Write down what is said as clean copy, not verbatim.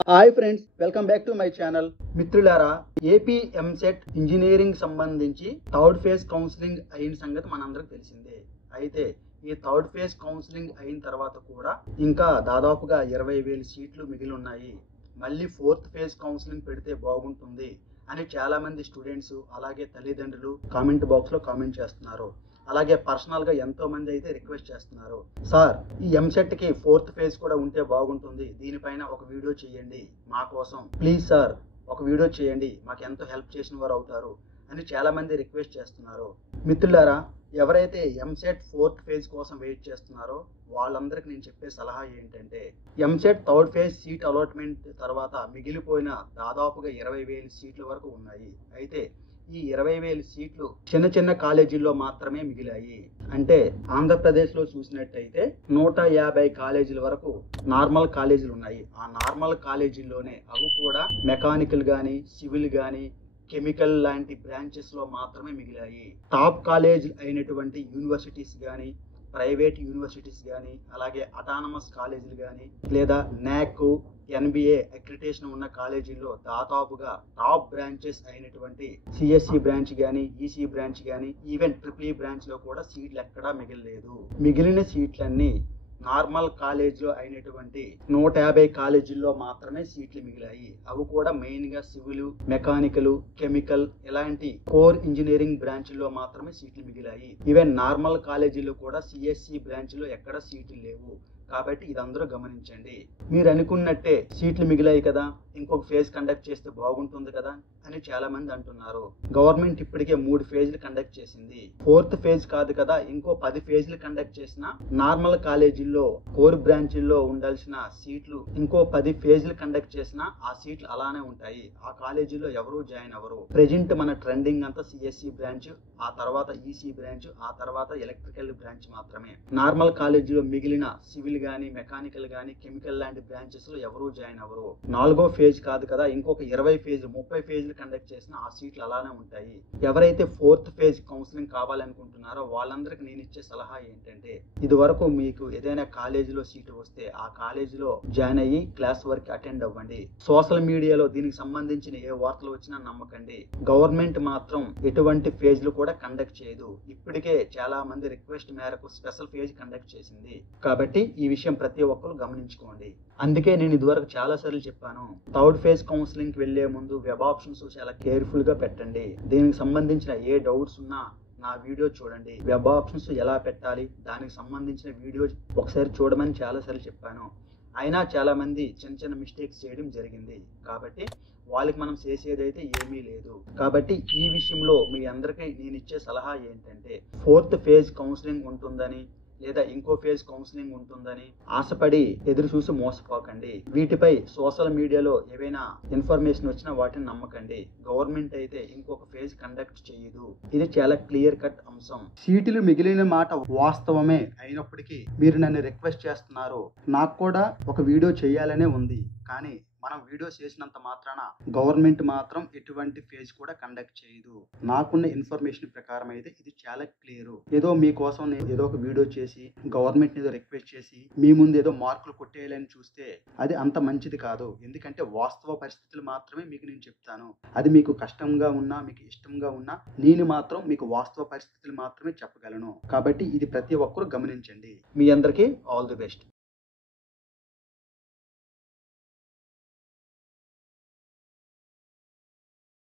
Hi friends, welcome back to my channel. మిత్రులారా, AP EAMCET engineering సంబంధించి third phase counselling అయిన సంగతి మనందరికి తెలిసిందే. అయితే ఈ థర్డ్ ఫేజ్ కౌన్సిలింగ్ అయిన తర్వాత కూడా ఇంకా దాదాపుగా 20,000 సీట్లు మిగిలి ఉన్నాయి. మళ్ళీ ఫోర్త్ ఫేజ్ కౌన్సిలింగ్ పెడితే బాగుంటుంది అని చాలా మంది స్టూడెంట్స్ అలాగే తల్లిదండ్రులు కామెంట్ బాక్స్ లో కామెంట్ చేస్తున్నారు. అలాగే పర్సనల్ గా ఎంతో మంది అయితే రిక్వెస్ట్ చేస్తున్నారు, సార్ ఈ ఎంసెట్ కి ఫోర్త్ ఫేజ్ కూడా ఉంటే బాగుంటుంది, దీనిపైన ఒక వీడియో చేయండి మా కోసం, ప్లీజ్ సార్ ఒక వీడియో చేయండి, మాకు ఎంతో హెల్ప్ చేసిన వారు అవుతారు అని చాలా మంది రిక్వెస్ట్ చేస్తున్నారు. మిత్రులారా, ఎవరైతే ఎంసెట్ ఫోర్త్ ఫేజ్ కోసం వెయిట్ చేస్తున్నారో వాళ్ళందరికీ నేను చెప్పే సలహా ఏంటంటే, EAMCET third phase seat allotment తర్వాత మిగిలిపోయిన దాదాపుగా 20,000 సీట్ల వరకు ఉన్నాయి. అయితే ఈ 20,000 సీట్లు చిన్న చిన్న కాలేజీల్లో మాత్రమే మిగిలాయి. అంటే ఆంధ్రప్రదేశ్ లో చూసినట్టయితే 150 కాలేజీల వరకు నార్మల్ కాలేజీలు ఉన్నాయి. ఆ నార్మల్ కాలేజీల్లోనే అవి కూడా మెకానికల్ గానీ, సివిల్ గానీ, కెమికల్ లాంటి బ్రాంచెస్ లో మాత్రమే మిగిలాయి. టాప్ కాలేజ్ అయినటువంటి యూనివర్సిటీస్ కానీ, ప్రైవేట్ యూనివర్సిటీస్ కానీ, అలాగే అటానమస్ కాలేజీలు కానీ, లేదా నాక్, ఎన్బిఏ అక్రిడిటేషన్ ఉన్న కాలేజీల్లో దాదాపుగా టాప్ బ్రాంచెస్ అయినటువంటి సిఎస్సి బ్రాంచ్ కానీ, ఈసీ బ్రాంచ్ కానీ, ఈవెన్ ట్రిపుల్ ఈ బ్రాంచ్ లో కూడా సీట్లు ఎక్కడా మిగిలిలేదు. మిగిలిన సీట్లన్నీ నార్మల్ కాలేజీలో అయినటువంటి 150 కాలేజీల్లో మాత్రమే సీట్లు మిగిలాయి. అవి కూడా మెయిన్ గా సివిల్, మెకానికల్, కెమికల్ ఇలాంటి కోర్ ఇంజనీరింగ్ బ్రాంచ్ లో మాత్రమే సీట్లు మిగిలాయి. ఈవెన్ నార్మల్ కాలేజీలో కూడా సిఎస్సి బ్రాంచ్ లో ఎక్కడ సీట్లు లేవు. కాబట్టి ఇది అందరూ గమనించండి. మీరు అనుకున్నట్టే సీట్లు మిగిలాయి కదా, ఇంకొక ఫేజ్ కండక్ట్ చేస్తే బాగుంటుంది కదా అని చాలా మంది అంటున్నారు. గవర్నమెంట్ ఇప్పటికే 3 ఫేజ్లు కండక్ట్ చేసింది. ఫోర్త్ ఫేజ్ కాదు కదా, ఇంకో 10 ఫేజ్లు కండక్ట్ చేసిన నార్మల్ కాలేజీల్లో కోర్ బ్రాంచీల్లో ఉండాల్సిన సీట్లు ఇంకో 10 ఫేజ్లు కండక్ట్ చేసిన ఆ సీట్లు అలానే ఉంటాయి. ఆ కాలేజీలో ఎవరు జాయిన్ అవ్వరు. ప్రెజెంట్ మన ట్రెండింగ్ అంతా సిఎస్సి బ్రాంచ్, ఆ తర్వాత ఈసీ బ్రాంచ్, ఆ తర్వాత ఎలక్ట్రికల్ బ్రాంచ్ మాత్రమే. నార్మల్ కాలేజీలో మిగిలిన సివిల్ గానీ, మెకానికల్ గానీ, కెమికల్ లాంటి బ్రాంచెస్ లో ఎవరు జాయిన్ అవ్వరు. 4వ ఫేజ్ కాదు కదా, ఇంకొక 20 ఫేజ్ 30 ఫేజ్లు కండక్ట్ చేసిన ఆ సీట్లు అలానే ఉంటాయి. ఎవరైతే ఫోర్త్ ఫేజ్ కౌన్సిలింగ్ కావాలనుకుంటున్నారో వాళ్ళందరికీ నేను ఇచ్చే సలహా ఏంటంటే, ఇది వరకు మీకు ఏదైనా కాలేజీలో సీటు వస్తే ఆ కాలేజీలో జాయిన్ అయ్యి క్లాస్ వర్క్ అటెండ్ అవ్వండి. సోషల్ మీడియాలో దీనికి సంబంధించిన ఏ వార్తలు వచ్చినా నమ్మకండి. గవర్నమెంట్ మాత్రం ఎటువంటి ఫేజ్లు కూడా కండక్ట్ చేయదు. ఇప్పటికే చాలా మంది రిక్వెస్ట్ మేరకు స్పెషల్ ఫేజ్ కండక్ట్ చేసింది. కాబట్టి ఈ విషయం ప్రతి ఒక్కరు గమనించుకోండి. అందుకే నేను ఇదివరకు చాలా సార్లు చెప్పాను, థర్డ్ ఫేజ్ కౌన్సిలింగ్ వెళ్లే ముందు వెబ్ ఆప్షన్స్ చాలా కేర్ఫుల్ గా పెట్టండి. దీనికి సంబంధించిన ఏ డౌట్స్ ఉన్నా నా వీడియో చూడండి. వెబ్ ఆప్షన్స్ ఎలా పెట్టాలి దానికి సంబంధించిన వీడియో ఒకసారి చూడమని చాలా సార్లు చెప్పాను. అయినా చాలా మంది చిన్న చిన్న మిస్టేక్స్ చేయడం జరిగింది. కాబట్టి వాళ్ళకి మనం చేసేదైతే ఏమీ లేదు. కాబట్టి ఈ విషయంలో మీ అందరికీ నేను ఇచ్చే సలహా ఏంటంటే, ఫోర్త్ ఫేజ్ కౌన్సిలింగ్ ఉంటుందని లేదా ఇంకో ఫేజ్ కౌన్సిలింగ్ ఉంటుందని ఆశపడి ఎదురు చూసి మోసపోకండి. వీటిపై సోషల్ మీడియాలో ఏవైనా ఇన్ఫర్మేషన్ వచ్చినా వాటిని నమ్మకండి. గవర్నమెంట్ అయితే ఇంకొక ఫేజ్ కండక్ట్ చేయదు. ఇది చాలా క్లియర్ కట్ అంశం. సీట్లు మిగిలిన మాట వాస్తవమే అయినప్పటికీ మీరు నన్ను రిక్వెస్ట్ చేస్తున్నారు. నాకు కూడా ఒక వీడియో చేయాలనే ఉంది, కానీ మనం వీడియో చేసినంత మాత్రాన గవర్నమెంట్ మాత్రం ఎటువంటి ఫేజ్ కూడా కండక్ట్ చేయదు. నాకున్న ఇన్ఫర్మేషన్ ప్రకారం అయితే ఇది చాలా క్లియర్. ఏదో మీకోసం నేను ఏదో ఒక వీడియో చేసి గవర్నమెంట్ ఏదో రిక్వెస్ట్ చేసి మీ ముందు ఏదో మార్కులు కొట్టేయాలని చూస్తే అది అంత మంచిది కాదు. ఎందుకంటే వాస్తవ పరిస్థితులు మాత్రమే మీకు నేను చెప్తాను. అది మీకు కష్టంగా ఉన్నా మీకు ఇష్టంగా ఉన్నా నేను మాత్రం మీకు వాస్తవ పరిస్థితులు మాత్రమే చెప్పగలను. కాబట్టి ఇది ప్రతి ఒక్కరూ గమనించండి. మీ అందరికీ ఆల్ ది బెస్ట్.